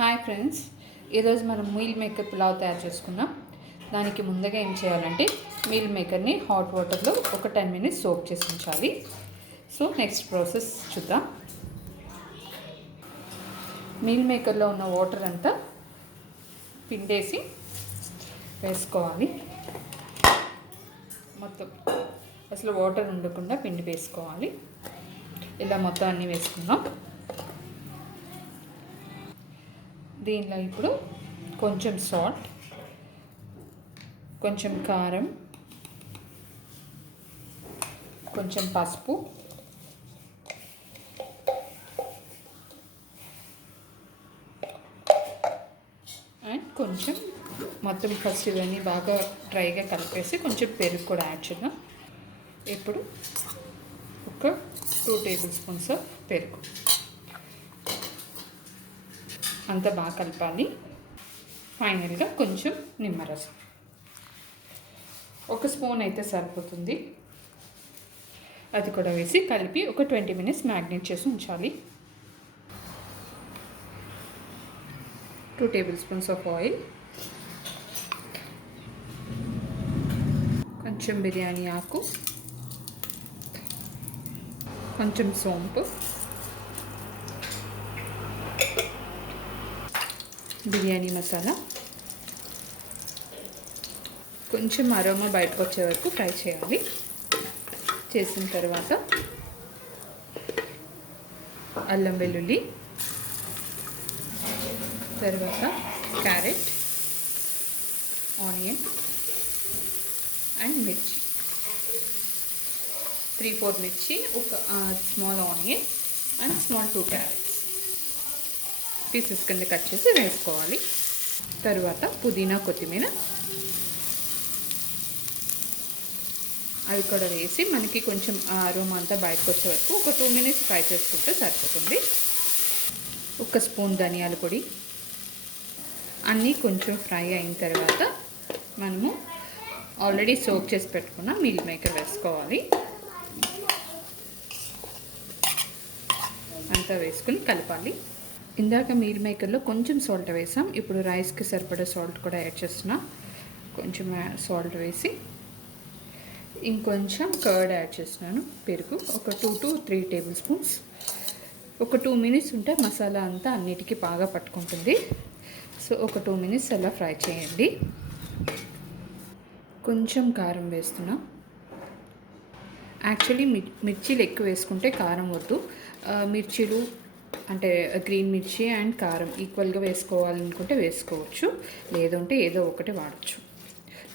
Hi friends, ఈరోజు మనం meal maker pulao తయారు చేసుకున్నాం. దానికి ముందుగా ఏం చేయాలంటే మీల్ మేకర్ని హాట్ వాటర్లో ఒక 10 minutes సోక్ చేసి ఉంచాలి. సో నెక్స్ట్ ప్రాసెస్ చూద్దాం. మీల్ మేకర్లో ఉన్న వాటర్ అంతా పిండేసి వేసుకోవాలి. మొత్తం అసలు వాటర్ ఉండకుండా పిండి వేసుకోవాలి. ఇలా మొత్తం అన్నీ వేసుకుందాం. దీనిలో ఇప్పుడు కొంచెం సాల్ట్, కొంచెం కారం, కొంచెం పసుపు, అండ్ కొంచెం మొత్తం ఫస్ట్ ఇవన్నీ బాగా డ్రైగా కలిపేసి కొంచెం పెరుగు కూడా యాడ్ చేద్దాం. ఇప్పుడు ఒక 2 tablespoons ఆఫ్ పెరుగు అంతా బాగా కలపాలి. ఫైనల్గా కొంచెం నిమ్మరసం, 1 స్పూన్ అయితే సరిపోతుంది. అది కూడా వేసి కలిపి ఒక 20 minutes మ్యాగ్నేట్ చేసి ఉంచాలి. 2 tablespoons ఆఫ్ ఆయిల్, కొంచెం బిర్యానీ ఆకు, కొంచెం సోంపు, బిర్యానీ మసాలా, కొంచెం అరోమా బయటకు వచ్చే వరకు ఫ్రై చేయాలి. చేసిన తర్వాత అల్లం వెల్లుల్లి, తర్వాత క్యారెట్, ఆనియన్ అండ్ మిర్చి, 3-4 మిర్చి, ఒక small onion and small 2 carrots pieces కింద కట్ చేసి వేసుకోవాలి. తర్వాత పుదీనా, కొత్తిమీర అవి కూడా వేసి మనకి కొంచెం అరోమా అంతా బయటకు వచ్చే వరకు ఒక 2 minutes ఫ్రై చేసుకుంటే సరిపోతుంది. 1 స్పూన్ ధనియాల పొడి. అన్నీ కొంచెం ఫ్రై అయిన తర్వాత మనము ఆల్రెడీ సోక్ చేసి పెట్టుకున్న మీల్ మేకర్ వేసుకోవాలి. అంతా వేసుకుని కలపాలి. ఇందాక మీల్ మేకర్లో కొంచెం సాల్ట్ వేసాం, ఇప్పుడు రైస్కి సరిపడా సాల్ట్ కూడా యాడ్ చేస్తున్నా. కొంచెం సాల్ట్ వేసి ఇంకొంచెం కర్డ్ యాడ్ చేస్తున్నాను. పెరుగు ఒక 2 to 3 tablespoons. ఒక 2 minutes ఉంటే మసాలా అంతా అన్నిటికీ బాగా పట్టుకుంటుంది. సో ఒక 2 minutes అలా ఫ్రై చేయండి. కొంచెం కారం వేస్తున్నా. యాక్చువల్లీ మిర్చీలు ఎక్కువ వేసుకుంటే కారం వద్దు. మిర్చీలు అంటే గ్రీన్ మిర్చి అండ్ కారం ఈక్వల్గా వేసుకోవాలనుకుంటే వేసుకోవచ్చు, లేదంటే ఏదో ఒకటి వాడచ్చు.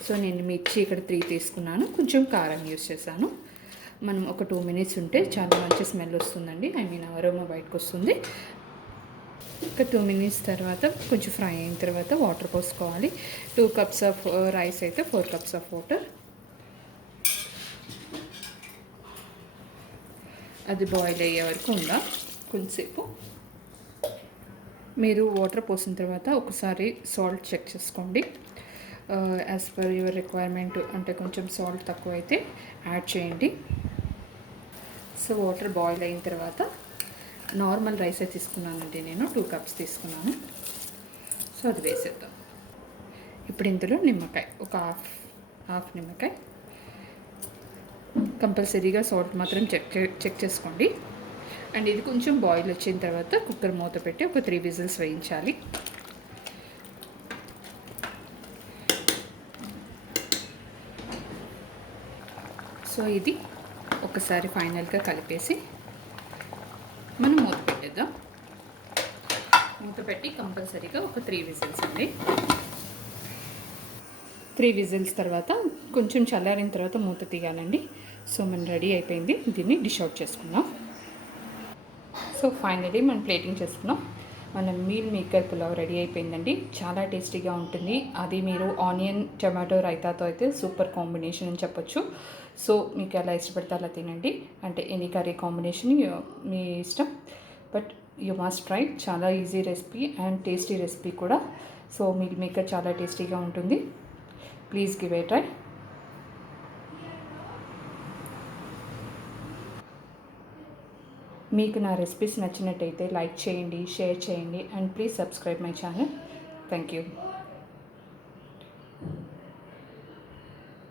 సో నేను మిర్చి ఇక్కడ 3 తీసుకున్నాను, కొంచెం కారం యూస్ చేశాను. మనం ఒక 2 minutes ఉంటే చాలా మంచి స్మెల్ వస్తుందండి. అరోమా బయటకు వస్తుంది. ఒక 2 minutes తర్వాత కొంచెం ఫ్రై అయిన తర్వాత వాటర్ పోసుకోవాలి. 2 cups ఆఫ్ రైస్ అయితే 4 cups ఆఫ్ వాటర్. అది బాయిల్ అయ్యే వరకు ఉందా కొంచెంసేపు. మీరు వాటర్ పోసిన తర్వాత ఒకసారి సాల్ట్ చెక్ చేసుకోండి. యాజ్ పర్ యువర్ రిక్వైర్మెంట్, అంటే కొంచెం సాల్ట్ తక్కువ అయితే యాడ్ చేయండి. సో వాటర్ బాయిల్ అయిన తర్వాత నార్మల్ రైసే తీసుకున్నానండి, నేను 2 cups తీసుకున్నాను. సో అది వేసేద్దాం. ఇప్పుడు ఇందులో నిమ్మకాయ, ఒక హాఫ్ నిమ్మకాయ. కంపల్సరీగా సాల్ట్ మాత్రం చెక్ చేసుకోండి. అండ్ ఇది కొంచెం బాయిల్ వచ్చిన తర్వాత కుక్కర్ మూత పెట్టి ఒక 3 whistles వేయించాలి. సో ఇది ఒకసారి ఫైనల్గా కలిపేసి మనం మూత పెట్టేద్దాం. మూత పెట్టి కంపల్సరీగా ఒక 3 whistles అండి. 3 whistles తర్వాత కొంచెం చల్లారిన తర్వాత మూత తీయాలండి. సో మనం రెడీ అయిపోయింది. దీన్ని డిష్ అవుట్ చేసుకుందాం. సో ఫైనలీ మనం ప్లేటింగ్ చేసుకున్నాం. మన మీల్ మేకర్ పులావ్ రెడీ అయిపోయిందండి. చాలా టేస్టీగా ఉంటుంది. అది మీరు ఆనియన్ టమాటో రైతాతో అయితే సూపర్ కాంబినేషన్ అని చెప్పొచ్చు. సో మీకు ఎలా ఇష్టపడితే అలా తినండి, అంటే ఎనీ కర్రీ కాంబినేషన్ మీ ఇష్టం. But you must try. చాలా easy recipe and tasty recipe కూడా. సో మీల్ మేకర్ చాలా టేస్టీగా ఉంటుంది. Please give a try. మీకు నా రెసిపీస్ నచ్చినట్టయితే లైక్ చేయండి, షేర్ చేయండి, and please subscribe my channel. Thank you.